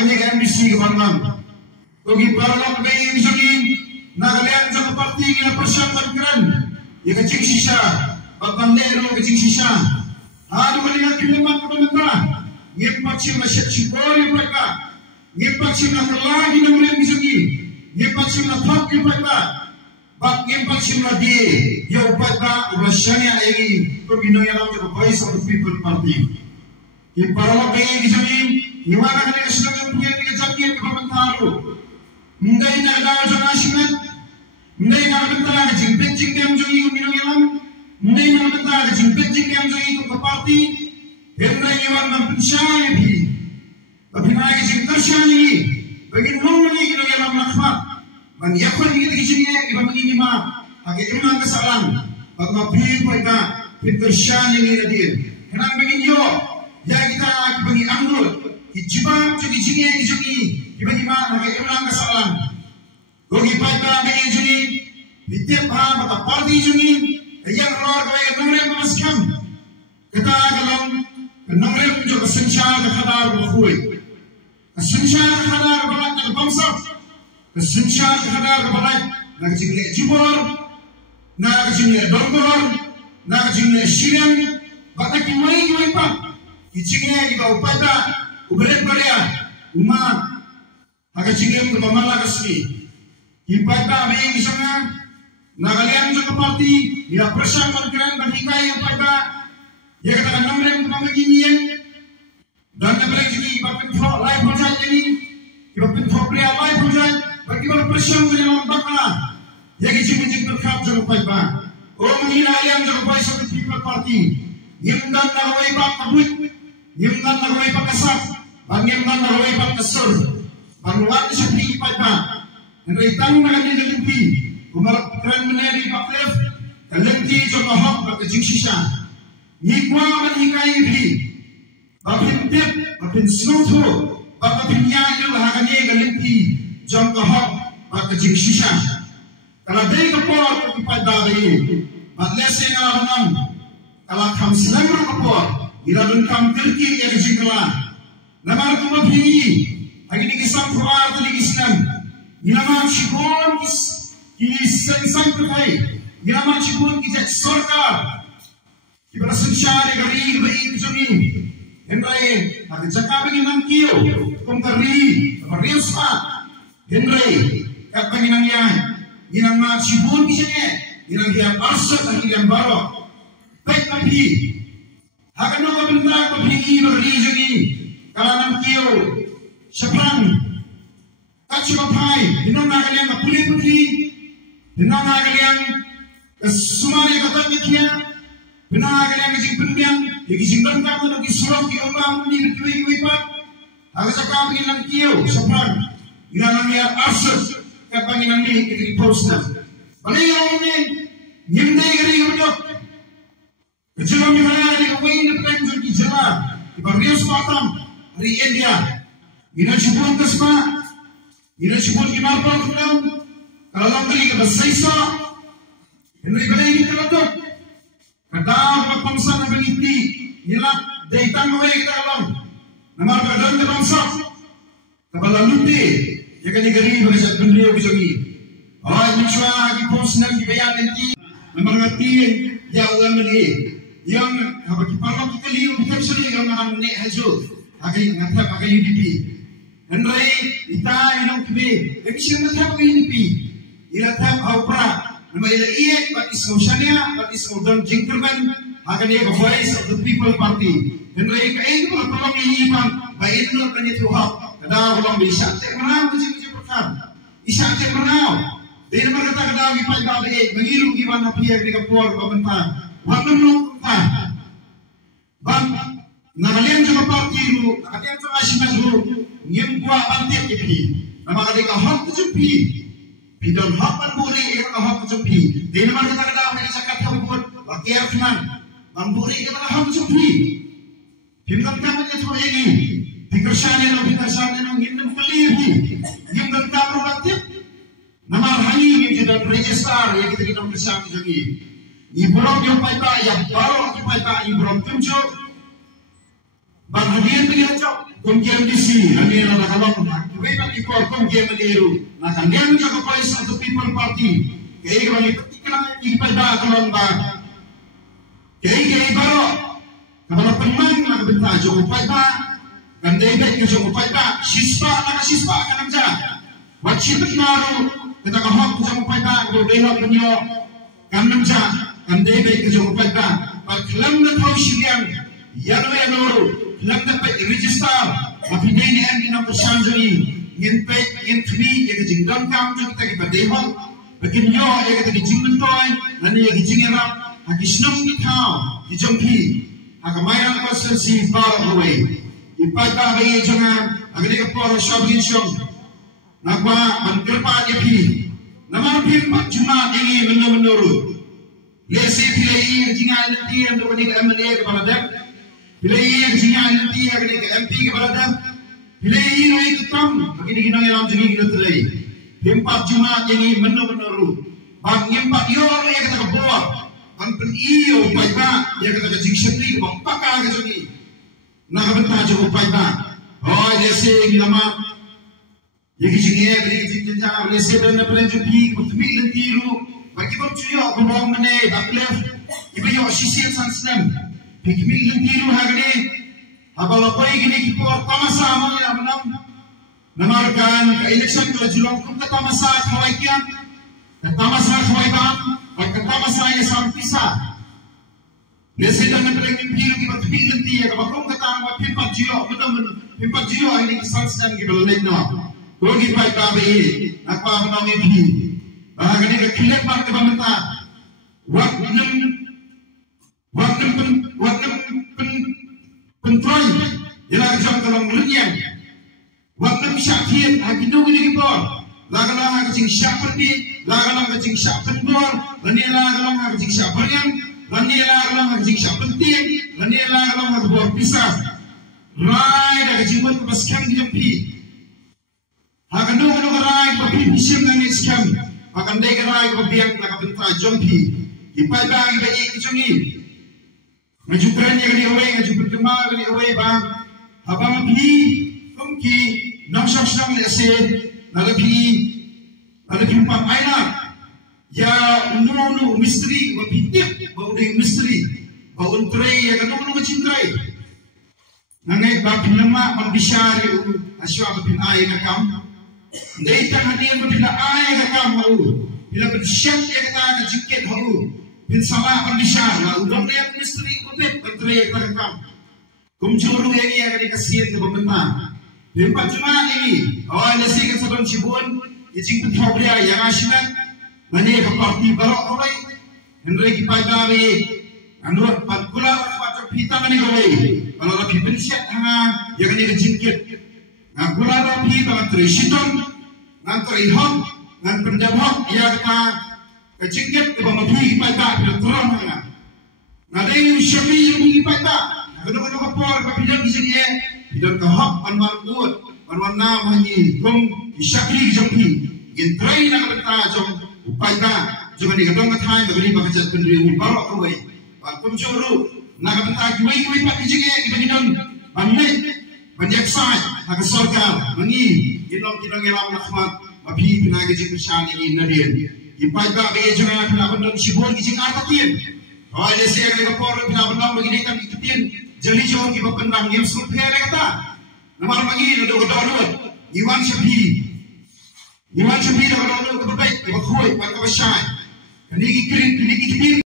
agni ka MBC ka banman togi paralok be injungi nagalian sa parti na persyaratan keren ya ka cing sisa pagpandero ka cing sisa adu kalingan kiliman ka banata ngepatsim na syeksikori mereka ngepatsim na kelagi na mulai injungi ngepatsim na thap ngepatba bak ngepatsim na di ya upatba rasyanya ayagi togi noyanam ka voice of the people party yang paralok be injungi Iwana ka nila sila punya tiga jaki ke pementaru, mendai nak dawa jangan asimat, mendai nak bentara ke jingpet jingkem jongi minum yalam, mendai nak bentara ke jingpet jingkem jongi ke parti, hendai iwan mempercaya bi, tapi naik jingtersian ini, bagi nomor ini minum yalam nakmat, man yakon ini kita kisahnya iba begini mah, agak iman kesalahan, bagma bi mereka pintersian ini nadir, hendak begini yo, ya kita bagi amnul. Ijiba cuci cuci cuci tiba-tiba nak ilang kesalahan. Gogi paita bagi cuci, tiap hari mata parti cuci, yang luar kaya nomor maskam. Kita kalau nomor juga senjata khadar berkhui, senjata khadar berat nak bangsa, senjata khadar berat nak cuci jibor, nak cuci dongor, nak cuci siang, bahkan kimai pak, cuci kita upaya. Ubelet Maria, Uma, agak cingem ke pamala kasih. Ibadah abang di sana, nagalian juga parti, dia persamaan keren berhikai yang pada, dia katakan nomor yang begini yang, dan nampak juga ibadah pintu live project ini, ibadah pintu pria live project, bagi orang persamaan yang lambatlah, dia kicim berkat juga pada, mengira yang juga voice of the people party, yang dan narawai pak kabut, yang dan narawai pak kasat. Bangyan man naraway pagkasur, bangwan siya piipay pa. Naraitang na kanya galinti, kumalakpikran maneri paklef, galinti sa kahap pagkajing siya. Ngikwa man hingay ibi, bapintip, bapinsnuto, bapapinyay lahagani galinti, sa kahap pagkajing siya. Kaladay ka po at ipadagay, matlese nga lang, kalakam silang ka po, ilalun kam kirki ya kajing Namar kuma pingi, agi ni kisam Quran tu ni Islam. Nama cikun kis sang terkai. Nama cikun kisah sorkar. Kibara sunshine gari gari kujuni. Henry, ada cakap begini nam kio, kumkari, riusma. Henry, kat begini yang, nama cikun kisahnya, yang arsat lagi yang baru. Baik tapi, akan nak benda apa pingi beri juni. Kalangan kio, seberang, kacimapai, dinam nagalian kapuli putri, dinam nagalian kesumari kata kia, dinam nagalian kecing pendiam, dikising bangkang atau kisurok kio bang di kiwi pak, agak cakap begini nam kio, seberang, dinam nagalian arsut, kat banginan ni kiri posna, balik ini, nyemdai kiri kebudok, kejelang di mana di kawain depan jadi jalan, di Barius Batam. Dari India, ina cipun kesma, ina cipun kimarpal kulam, kalau beli ke Basaisa, henry beli ke Latok, kata pangsa na bangiti, nilak daytang away kita kalam, namar kadang ke bangsa, kabala luti, ya kan negeri bagasat bendrio bisogi, ay miswa agi pos nang dibayan nanti, namar ngati ya ulang mali, yang habaki parlo kita liu bitar suri yang namang ne hajo. Agai ngatap agai UDP. Henry ita inong kibi. Lagi siya ngatap agai UDP. Ilatap aupra. Nama ila iyak bat ismo syania, bat ismo Don Jinkerman. Agai dia ke voice of the people party. Henry kain ko tolong ini bang. Baik itu kanya tuhap. Kada ulang bisa. Tek menau macam perkar. Isa tek menau. Dia nama kata kada gipai babe. Mengilu gimana pihak di kapur pembentar. Waktu menukar. Bang. Nagalian juga parti lu, nagalian juga asimat lu, ngim gua bantik ipi, nama kadika hak kecempi, pidon hak panburi kita hak kecempi, di nama kita kada mereka cakap hambur, wakil finan, panburi kita hak kecempi, pimkan kami itu ini, pikersannya no ngim keliru, ngim tentang bantik, nama hari ngim sudah register ya kita bersama lagi, ibrahim yang paita yang baru paita ibrahim tunjuk. Bang hadirin begini cok, kumkiam disi nanira nakalong wepat ipor kumkiam maniru nakalian ka voice of the people party kay kami patikala ipada kalong ba kay baro kapala pemang nakabenta jong upada gandai baik ke jong upada sispa kanamja wajib naru kita kahok jong upada do dewa penyo kanamja gandai baik ke jong upada paklam na tau siyang yano lang dapat register mapinay ni ang inang pasanjari ngin kami yung jingdang kam yung kita kipadehong bakin nyo yung kita kijingmentoy nani yung kijingirap hagisnong itaw kijongpi hakamayang pasan si bar away ipagpapay yung janga agad yung poro shopping siyong nagwa manggirpa niya pi naman pirpak cuma ingi menurut lesi pilay yung jingan nanti ang doon yung MLA kepada Pilih jingan nanti agak MP ke baladam. Pilih naik ketam bagi kita yang jadi kita terai. Empat Jumat ini menuru. Bang empat yo yang kita kebuat. Bang peniyo payba yang kita kecing sendiri bang pakar ke jadi. Nak bentar cukup payba. Oh lese ini lama. Yang jingan beri jinjang lese dan pelanjuti bertemi lentiru. Bagi bang cuyo kembang menai baklef. Ibu yo sisir sansnem. Pikmi lentiru hagni abalapai gini kipo tamasa amanya menam namarkan ke election ke julong kum ke tamasa khawaikian ke tamasa khawaikan ke tamasa ya sampisa lesi dan pelengin biru ki bertemi lenti ya kabakum ke tama pimpat jiyo menam pimpat jiyo ini kesan sedang ki belai no gogi pai kabe nakpa menam ipi bahagani ke kilet par ke bamenta waktu pentroy ialah jam dalam lenyang waktu syakir hakidu gini kipor lagalang haging syakperti lagalang haging syakpenbor lagalang haging syakperyan lagalang haging syakpenting lagalang hagbor pisah rai daga jimbot kepaskan di jampi hakandu rai papi bisim nang iskam akan dega rai papiang nakabenta jampi ipai bagi bagi kecungi ngajukan yang diawai ngajukan kemal yang diawai bang abang pi kumki nong shop nong lese nalapi pam aina ya unu misteri bapitip bau deng misteri bau untrai ya kan unu cintai nangai bapin lama mambishari aswa bapin ai kakam dei tang hadir bapin ai kakam mau bila bersyat ya kata ngajikit mau bin salah pembisar lah udang dia misteri ubet berteriak terekam kumjuru yang ia akan dikasih ke pemerintah empat Jumat ini awal nasi ke sebelum cibun ijing pentau dia yang asyik nani ke parti barok awai hendrai kipai dawe anur patkular patro pita nani awai kalau lebih pensiat hanga yang ini kejingkit ngakular rapi banget terisiton ngantri hok ngan pendemhok ia kata kecingkat ke bawah bui pada terang mana, nada yang syari yang bui pada, kadang-kadang kapor kapidang di sini bidang kahap anwar kuat, anwar nama ni kum syari jampi, gentrai nak berta jom pada, jom ni kadang katai bagi baca pendiri barok kawai, kum juru nak berta kiwai pada sini kita bidang banyak banyak sai, nak sorga, mengi, kita ngelam nakmat, api pinaga jik bersani ini nadian. Ipai ba be jona pinaban sibol ki jingar tatin hoy le se ga por pinaban begini kan ikutin jali jo ki bapan bang yem sul phere kata namar magi do iwan shabi do do ko bai ko khoi pa ka shai ni ki kirin ni ki